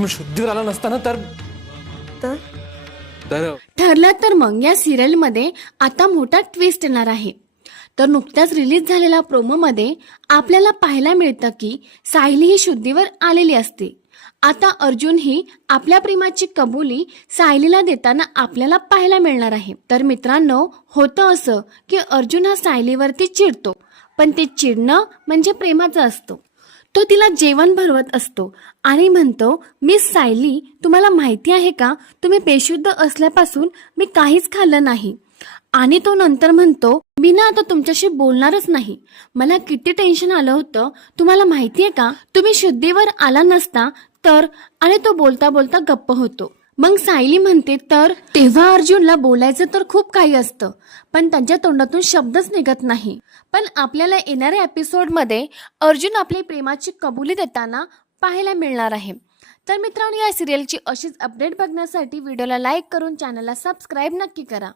तुम्ही शुद्धीवर आला नसताना तर तर? तर ठरलं तर मग या सिरियलमध्ये आता मोठा ट्विस्ट येणार आहे. तर नुकत्याच रिलीज झालेल्या प्रोमोमध्ये आपल्याला पाहायला मिळतं की सायली ही शुद्धीवर आलेली असते. आता अर्जुन ही आपल्या प्रेमाची कबुली सायलीला देताना आपल्याला पाहायला मिळणार आहे. तर मित्रांनो होतं असं की अर्जुन हा सायलीवरती चिडतो. पण ते चिडणं म्हणजे प्रेमाचं असतं. तो तिला जेवण भरवत असतो. आणि म्हणतो मिस सायली तुम्हाला माहिती आहे का? तुम्ही बेशुद्ध असल्यापासून मी काहीच खाल्लं नाही. आणि तो नंतर म्हणतो मी ना आता तुमच्याशी बोलणारच नाही. मला किती टेन्शन आलं होतं. तुम्हाला माहिती आहे का? तुम्ही शुद्धीवर आला नसता तर? आणि तो बोलता बोलता गप्प होतो. मग सायली म्हणते तर तेव्हा अर्जुनला बोलायचं तर खूप काही असतं पण त्यांच्या तोंडातून शब्दच निघत नाही. पण आपल्याला येणाऱ्या एपिसोडमध्ये अर्जुन आपली प्रेमाची कबुली देताना पाहायला मिळणार आहे. तर मित्रांनो या सिरियलची अशीच अपडेट बघण्यासाठी व्हिडिओला लाईक करून चॅनलला सबस्क्राईब नक्की करा.